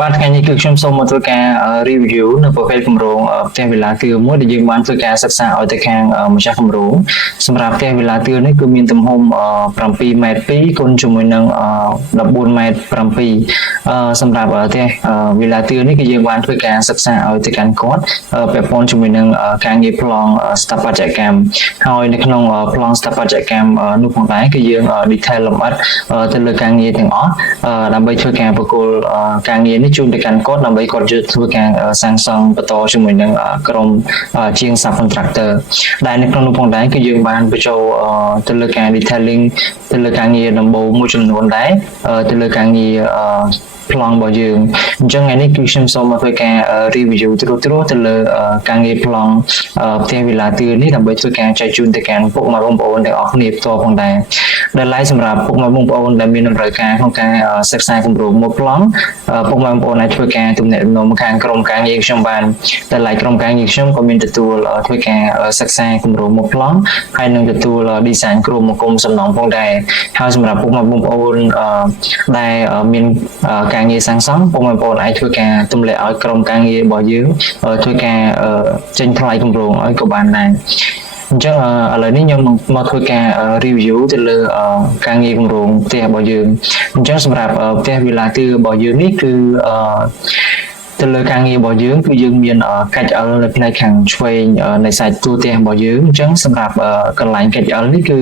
បាទថ្ងៃនេះគឺខ្ញុំសូមមកធ្វើការ review នៅប្រភេទគម្រោងផ្ទះវិឡាទឿមួយដែលយើងបានធ្វើការសិក្សាឲ្យទៅខាងម្ចាស់គម្រោងសម្រាប់ផ្ទះវិឡាទឿនេះគឺមានទំហំ7 ម៉ែត្រ 2 គុណជាមួយនឹង14 ម៉ែត្រ 7សម្រាប់ផ្ទះវិឡាទឿនេះគឺយើងបានធ្វើការសិក្សាឲ្យទៅកាន់គាត់ពាក់ព័ន្ធជាមួយនឹងការងារប្លង់ស្ថាបត្យកម្មហើយនៅក្នុងប្លង់ស្ថាបត្យកម្មនោះផងដែរគឺយើង detail លម្អិតទៅលើការងារទាំងអស់ដើម្បីធ្វើការប្រគល់ការងារនេះជូនទៅកាន់គាត់ដើម្បីគាត់ជួយធ្វើការសាងសង់បន្តជាមួយនឹងក្រុមជាង subcontractor ដែលនៅក្នុងនោះផងដែរគឺយើងបានបញ្ចូលទៅលើការ detailing ទៅលើការងារដំបូងមួយចំនួនដែរទៅលើការងារប្លង់របស់យើងអញ្ចឹងថ្ងៃនេះគឺខ្ញុំសូមមកធ្វើការ review ត្រួសទៅលើការងារប្លង់ផ្ទះវិឡាទឿនេះដើម្បីធ្វើការចែកជូនទៅកាន់ពុកម៉ែបងប្អូនទាំងអស់គ្នាផ្ទាល់ផងដែរដែលឡែកសម្រាប់ពុកម៉ែបងប្អូនដែលមានតម្រូវការក្នុងការសិក្សាគម្រោងមួយប្លង់ពុកម៉ែបងប្អូនអាចធ្វើការទំនាក់ទំនងខាងក្រុមការងារខ្ញុំបានដែលឡែកក្រុមការងារខ្ញុំក៏មានទទួលធ្វើការសិក្សាគម្រោងមួយប្លង់ហើយនឹងទទួល design គ្រូមកគុំសំណងផងដែរហើយសម្រាប់ពុកម៉ែបងប្អូនដែលមានការងារសាងសង់ពុកម៉ែបងប្អូនអាចធ្វើការទម្លាក់ឲ្យក្រុមការងាររបស់យើងធ្វើការចេញថ្លៃគម្រោងឲ្យក៏បានដែរអញ្ចឹងឥឡូវនេះខ្ញុំនឹងមកធ្វើការ review ទៅលើការងារគម្រោងផ្ទះរបស់យើងអញ្ចឹងសម្រាប់ផ្ទះវិឡាទឿរបស់យើងនេះគឺទៅលើការងាររបស់យើងគឺយើងមានកាច់ L នៅផ្នែកខាងឆ្វេងនៃសាច់តួផ្ទះរបស់យើងអញ្ចឹងសម្រាប់កន្លែងកាច់ L នេះគឺ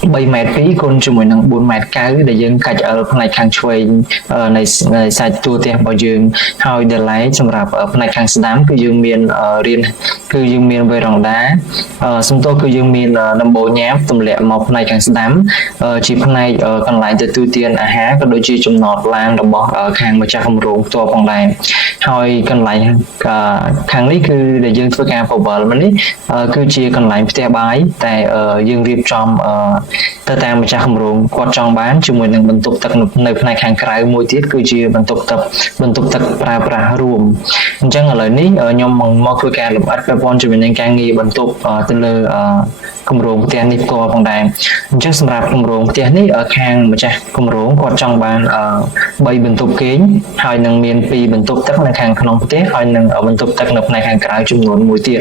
3 ម៉ែត្រ 2 គុណជាមួយនឹង4 ម៉ែត្រ 9 ដែលយើងកាច់ផ្នែកខាងឆ្វេងនៃសាច់តួផ្ទះរបស់យើងហើយដែលឡែកសម្រាប់ផ្នែកខាងស្ដាំគឺយើងមានរៀនគឺយើងមានវេរ៉ង់ដាសំទោសគឺយើងមានដំបូលញ៉ាំទម្លាក់មកផ្នែកខាងស្ដាំជាផ្នែកកន្លែងទទួលទានអាហារក៏ដូចជាចំណតឡានរបស់ខាងម្ចាស់គម្រោងផ្ទាល់ផងដែរហើយកន្លែងខាងនេះគឺដែលយើងធ្វើការបង្វិលមកនេះគឺជាកន្លែងផ្ទះបាយតែយើងរៀបចំទៅតាមម្ចាស់គម្រោងគាត់ចង់បានជាមួយនឹងបន្ទប់ទឹកនៅផ្នែកខាងក្រៅមួយទៀតគឺជាបន្ទប់ទឹកប្រើប្រាស់រួមអញ្ចឹងឥឡូវនេះខ្ញុំមកធ្វើការលម្អិតពាក់ព័ន្ធជាមួយនឹងការងារបន្ទប់ទៅលើគម្រោងផ្ទះនេះផ្ទាល់ផងដែរអញ្ចឹងសម្រាប់គម្រោងផ្ទះនេះខាងម្ចាស់គម្រោងគាត់ចង់បាន3បន្ទប់គេងហើយនឹងមាន2បន្ទប់ទឹកនៅខាងក្នុងផ្ទះហើយនឹងបន្ទប់ទឹកនៅផ្នែកខាងក្រៅចំនួន1ទៀត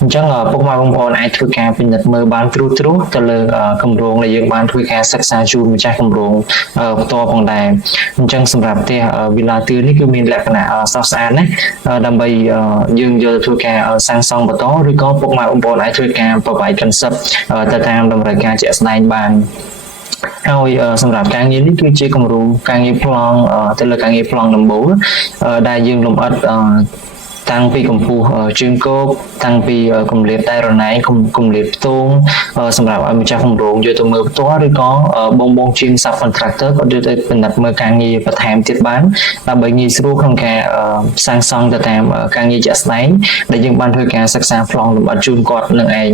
អញ្ចឹងពុកម៉ែបងប្អូនអាចធ្វើការពិនិត្យមើលបានត្រួសទៅលើគម្រោងដែលយើងបានធ្វើការសិក្សាជូនម្ចាស់គម្រោងផ្ទាល់ផងដែរអញ្ចឹងសម្រាប់ផ្ទះវិឡាទឿនេះគឺមានលក្ខណៈស្រស់ស្អាតណាស់ដើម្បីយើងយកធ្វើការសាងសង់បន្តឬក៏ពុកម៉ែបងប្អូនអាចធ្វើការប្រវាយកន្សឹបទៅតាមតម្រូវការជាក់ស្ដែងបានហើយសម្រាប់ការងារនេះគឺជាគម្រោងការងារប្លង់ទៅលើការងារប្លង់ដំបូលដែលយើងលម្អិតតាំងពីកម្ពស់ជើងគោកតាំងពីគម្លាតតែរណែងគម្លាតផ្ទងសម្រាប់ឲ្យម្ចាស់គម្រោងយកទៅមើលផ្ទាល់ឬក៏បងជាង subcontractor ក៏យកទៅពិនិត្យមើលការងារបន្ថែមទៀតបានដើម្បីងាយស្រួលក្នុងការសាងសង់ទៅតាមការងារជាក់ស្ដែងដែលយើងបានធ្វើការសិក្សាប្លង់លម្អិតជូនគាត់នឹងឯង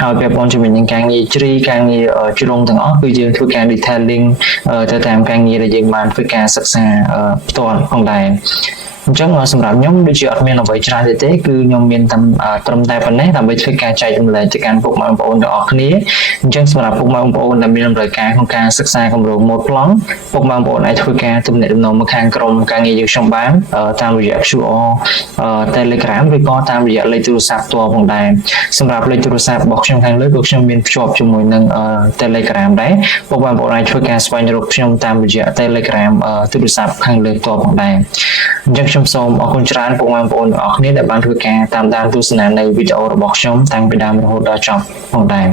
ហើយពាក់ព័ន្ធជាមួយនឹងការងារជ្រីការងារជ្រុងទាំងអស់គឺយើងធ្វើការ detailing ទៅតាមការងារដែលយើងបានធ្វើការសិក្សាផ្ទាល់ផងដែរអញ្ចឹងសម្រាប់ខ្ញុំដូចជាអត់មានអ្វីច្រើនទេគឺខ្ញុំមានត្រឹមតែប៉ុណ្ណេះដើម្បីធ្វើការចែករំលែកទៅកាន់ពុកម៉ែបងប្អូនទាំងអស់គ្នាអញ្ចឹងសម្រាប់ពុកម៉ែបងប្អូនដែលមានតម្រូវការក្នុងការសិក្សាគម្រោងម៉ូដប្លង់ពុកម៉ែបងប្អូនអាចធ្វើការទំនាក់ទំនងមកខាងក្រុមការងារយើងខ្ញុំបានតាមរយៈ QR Telegram ឬក៏តាមរយៈលេខទូរស័ព្ទផ្ទាល់ផងដែរសម្រាប់លេខទូរស័ព្ទរបស់ខ្ញុំខាងលើក៏ខ្ញុំមានភ្ជាប់ជាមួយនឹង Telegram ដែរពុកម៉ែបងប្អូនអាចធ្វើការស្វែងរកខ្ញុំតាមរយៈ Telegram ទូរស័ព្ទខាងលើផ្ទាល់ផងដែរអញ្ចឹងខ្ញុំសូមអរគុណច្រើនពុកម៉ែបងប្អូនទាំងអស់គ្នាដែលបានធ្វើការតាមដានទស្សនានៅវីដេអូរបស់ខ្ញុំតាំងពីដើមរហូតដល់ចប់ផងដែរ